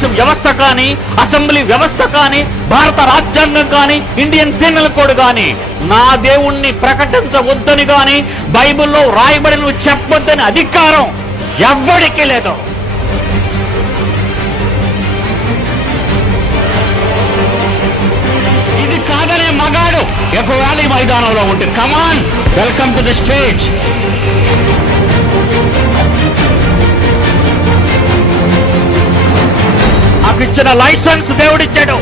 Police వ్యవస్థ కానీ, assembly వ్యవస్థ కానీ, భారత రాజ్యాంగం కానీ, ఇండియన్ పీనల్ కోడ్ కానీ నా దేవుణ్ణి ప్రకటించవద్దని కానీ, బైబిల్లో రాయబడినవి చెప్పొద్దని అధికారం ఎవ్వడికి లేదు. ఇది కాదనే మగాడు ఒకవేళ ఈ మైదానంలో ఉంటే come on, welcome to the stage. నాకు ఇచ్చిన లైసెన్స్ దేవుడిచ్చాడు.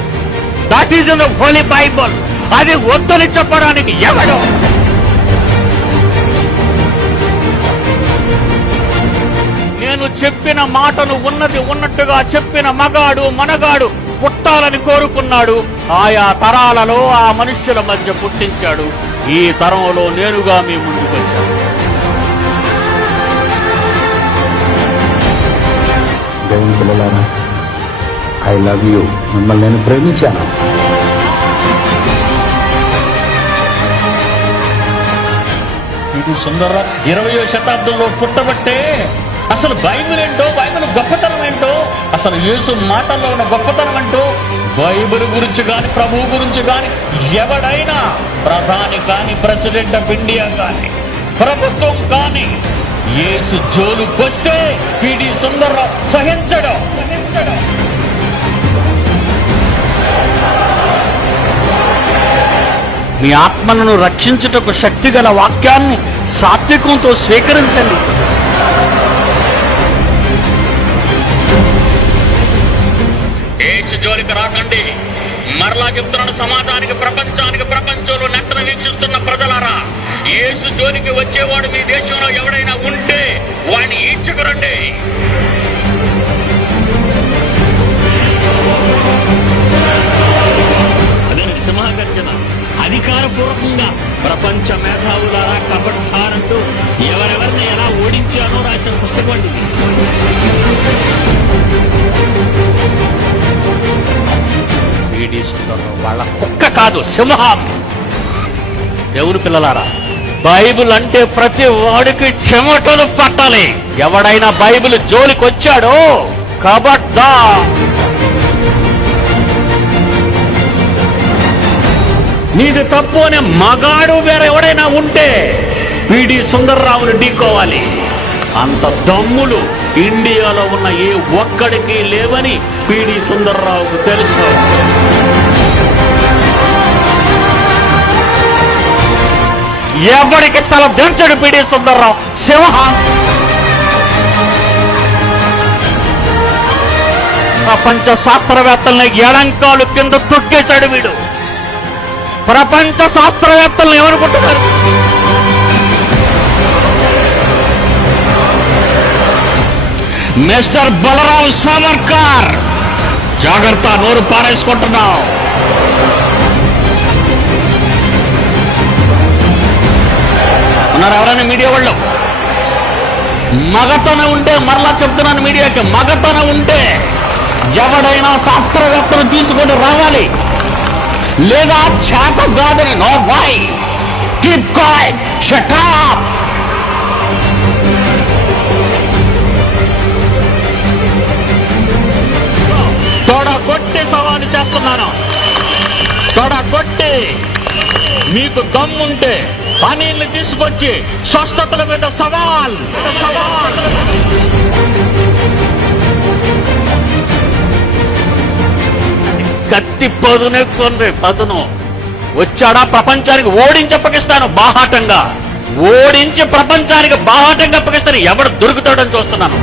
That is in the holy Bible. అది వద్దని చెప్పడానికి ఎవడు? నేను చెప్పిన మాటను ఉన్నది ఉన్నట్టుగా చెప్పిన మగాడు మనగాడు పుట్టాలని కోరుకున్నాడు. ఆయా తరాలలో ఆ మనుష్యుల మధ్య పుట్టించాడు. ఈ తరంలో నేనుగా మీ ముందుకు వచ్చాను. దేవుని పిల్లలారా, ఐ లవ్ యూ. మిమ్మల్ని నేను ప్రేమించాను. ఇది సుందర 20వ శతాబ్దంలో పుట్టబట్టే అసలు బైబిల్ ఏంటో, బైబిల్ గొప్పతనం ఏంటో, అసలు యేసు మాటల్లో ఉన్న గొప్పతనం ఏంటో, బైబిల్ గురించి కానీ, ప్రభువు గురించి కానీ ఎవడైనా, ప్రధాని కానీ, ప్రెసిడెంట్ ఆఫ్ ఇండియా కానీ, ప్రభుత్వం కానీ యేసు జోలుకొస్తే పిడి సుందరరావు సహించడం. మీ ఆత్మలను రక్షించుటకు శక్తి గల వాక్యాన్ని సాత్వికంతో స్వీకరించండి. యేసు జోలికి రాకండి. మరలా చెప్తున్నాను సమాజానికి, ప్రపంచానికి, ప్రపంచంలో నెట్టను వీక్షిస్తున్న ప్రజలారా, యేసు జోలికి వచ్చేవాడు మీ దేశంలో ఎవడైనా ఉంటే వాడిని ఈడ్చుకురండి. అదే సింహగర్జన. అధికారపూర్వకంగా ప్రపంచ మేధావులారా కబడ్డారంటూ ఎవరెవరిని ఎలా ఓడించానో రాసిన పుస్తకం అండి. వాళ్ళ కుక్క కాదు, సింహం. దేవుని పిల్లలారా, బైబిల్ అంటే ప్రతి వాడికి చెమటలు పట్టాలి. ఎవడైనా బైబిల్ జోలికి వచ్చాడో కబడ్డా. నీది తప్పు అనే మగాడు వేరెవడైనా ఉంటే పిడి సుందర్రావుని ఢీకోవాలి. అంత దమ్ములు ఇండియాలో ఉన్న ఏ ఒక్కడికి లేవని పిడి సుందర్రావుకు తెలుసు. ఎవరికి తల దించడు పిడి సుందర్రావు. సింహం. ప్రపంచ శాస్త్రవేత్తల్ని ఎడంకాలు కింద తొక్కేశాడు వీడు. ప్రపంచ శాస్త్రవేత్తలను ఏమనుకుంటున్నారు? మిస్టర్ బలరాం సావర్కర్, జాగ్రత్త, నోరు పారేసుకుంటున్నావు. ఉన్నారు ఎవరైనా మీడియా వాళ్ళు? మగతనం ఉంటే, మరలా చెప్తున్నాను మీడియాకి, మగతనం ఉంటే ఎవడైనా శాస్త్రవేత్తను తీసుకొని రావాలి. లేదా చేత కాదని no why, keep quiet, shut up. తొడగొట్టి సవాలు చేస్తున్నాను. తొడగొట్టి మీకు దమ్ముంటే అనిల్ని తీసుకొచ్చి స్వస్థతల మీద సవాల్. కత్తి పదునే కొండ్రి పదును వచ్చాడా ప్రపంచానికి ఓడించి అప్పగిస్తాను. బాహాటంగా ఓడించి ప్రపంచానికి బాహాటంగా అప్పగిస్తాను. ఎవడు దొరుకుతాడని చూస్తున్నాను.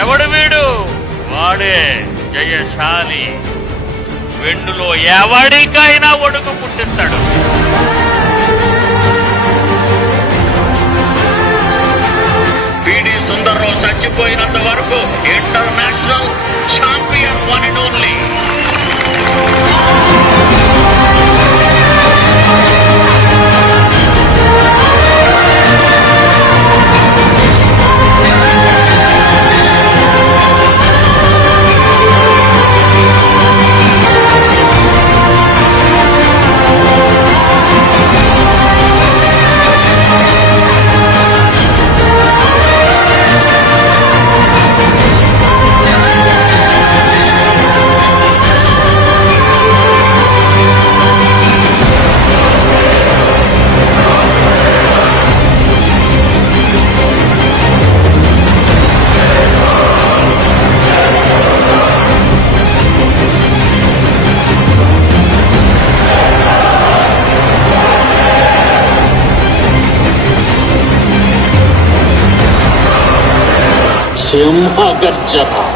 ఎవడు వీడు? వాడే జయశాలి. వెండులో ఎవడికైనా ఒడుగు పుట్టిస్తాడు. పిడి సుందర్రావు చచ్చిపోయినంత వరకు international champion one and only. సింహ గర్జన.